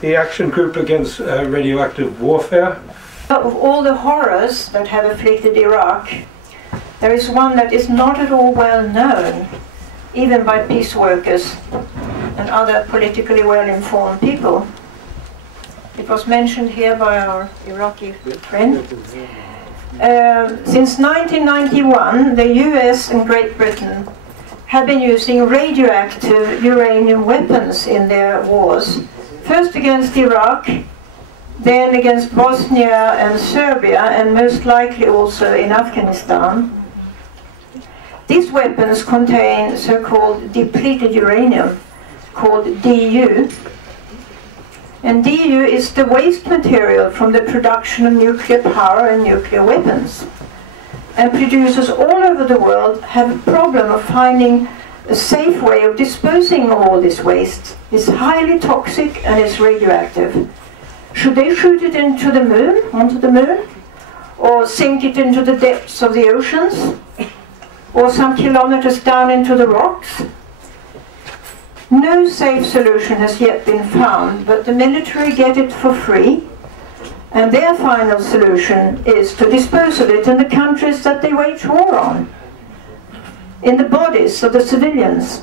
the Action Group Against Radioactive Warfare. Of all the horrors that have afflicted Iraq, there is one that is not at all well known, even by peace workers and other politically well-informed people. It was mentioned here by our Iraqi friend. Since 1991, the US and Great Britain have been using radioactive uranium weapons in their wars, first against Iraq, then against Bosnia and Serbia, and most likely also in Afghanistan. These weapons contain so-called depleted uranium, called DU. And DU is the waste material from the production of nuclear power and nuclear weapons. And producers all over the world have a problem of finding a safe way of disposing of all this waste. It's highly toxic and it's radioactive. Should they shoot it into the moon, onto the moon? Or sink it into the depths of the oceans? Or some kilometers down into the rocks? No safe solution has yet been found, but the military get it for free, and their final solution is to dispose of it in the countries that they wage war on, in the bodies of the civilians.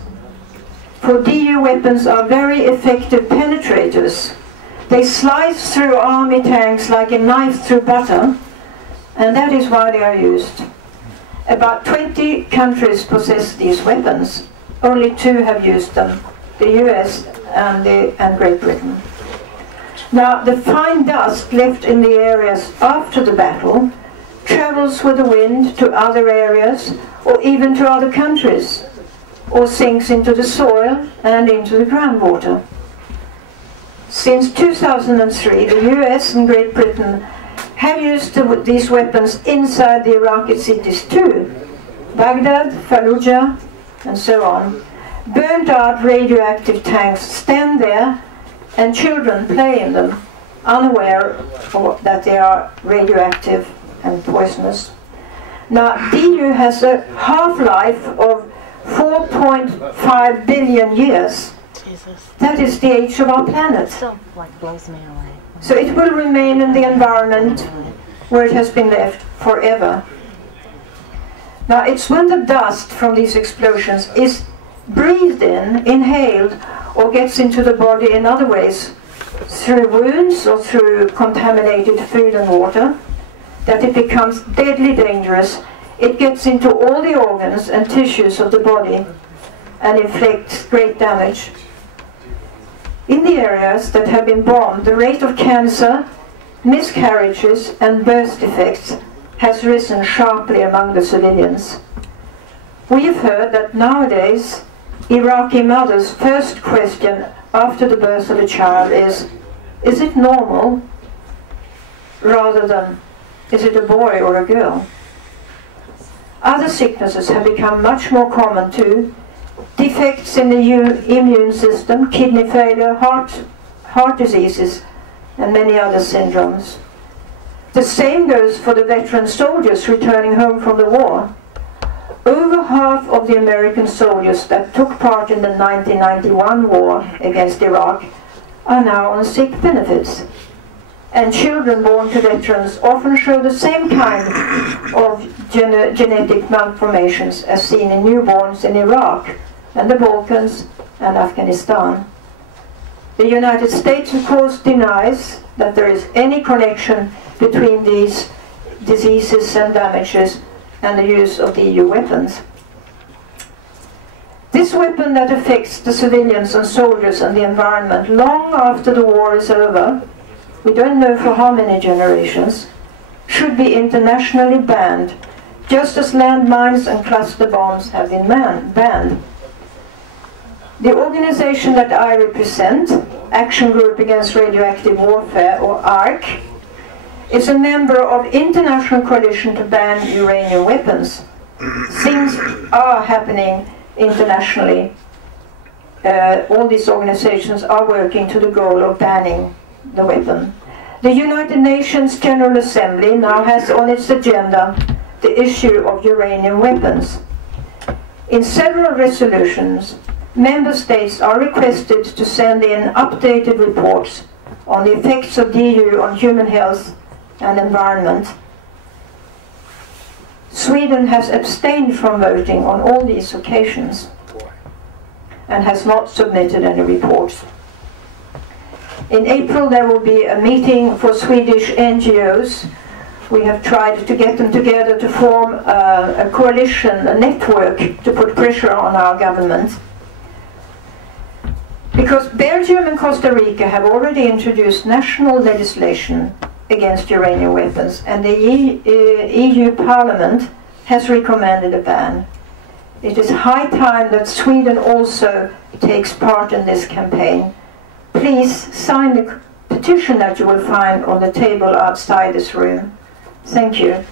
For DU weapons are very effective penetrators. They slice through army tanks like a knife through butter, and that is why they are used. About 20 countries possess these weapons. Only 2 have used them, the US and Great Britain. Now, the fine dust left in the areas after the battle travels with the wind to other areas or even to other countries, or sinks into the soil and into the groundwater. Since 2003, the US and Great Britain have used these weapons inside the Iraqi cities too. Baghdad, Fallujah, and so on. Burnt out radioactive tanks stand there and children play in them, unaware that they are radioactive and poisonous. Now, DU has a half-life of 4.5 billion years. Jesus. That is the age of our planet. Still, like, blows me away. So it will remain in the environment where it has been left forever. Now, it's when the dust from these explosions is breathed in, inhaled, or gets into the body in other ways, through wounds or through contaminated food and water, that it becomes deadly dangerous. It gets into all the organs and tissues of the body and inflicts great damage. In the areas that have been bombed, the rate of cancer, miscarriages and birth defects has risen sharply among the civilians. We have heard that nowadays Iraqi mothers' first question after the birth of a child is it normal? Rather than, is it a boy or a girl? Other sicknesses have become much more common too. Defects in the immune system, kidney failure, heart diseases, and many other syndromes. The same goes for the veteran soldiers returning home from the war. Over half of the American soldiers that took part in the 1991 war against Iraq are now on sick benefits. And children born to veterans often show the same kind of genetic malformations as seen in newborns in Iraq and the Balkans and Afghanistan. The United States, of course, denies that there is any connection between these diseases and damages and the use of the EU weapons. This weapon that affects the civilians and soldiers and the environment long after the war is over, we don't know for how many generations, should be internationally banned, just as landmines and cluster bombs have been banned. The organization that I represent, Action Group Against Radioactive Warfare, or ARK, is a member of International Coalition to Ban Uranium Weapons. Things are happening internationally. All these organizations are working to the goal of banning the weapon. The United Nations General Assembly now has on its agenda the issue of uranium weapons. In several resolutions, member states are requested to send in updated reports on the effects of DU on human health and environment. Sweden has abstained from voting on all these occasions and has not submitted any reports. In April there will be a meeting for Swedish NGOs. We have tried to get them together to form a coalition, a network, to put pressure on our government. Because Belgium and Costa Rica have already introduced national legislation against uranium weapons, and the EU Parliament has recommended a ban. It is high time that Sweden also takes part in this campaign. Please sign the petition that you will find on the table outside this room. Thank you.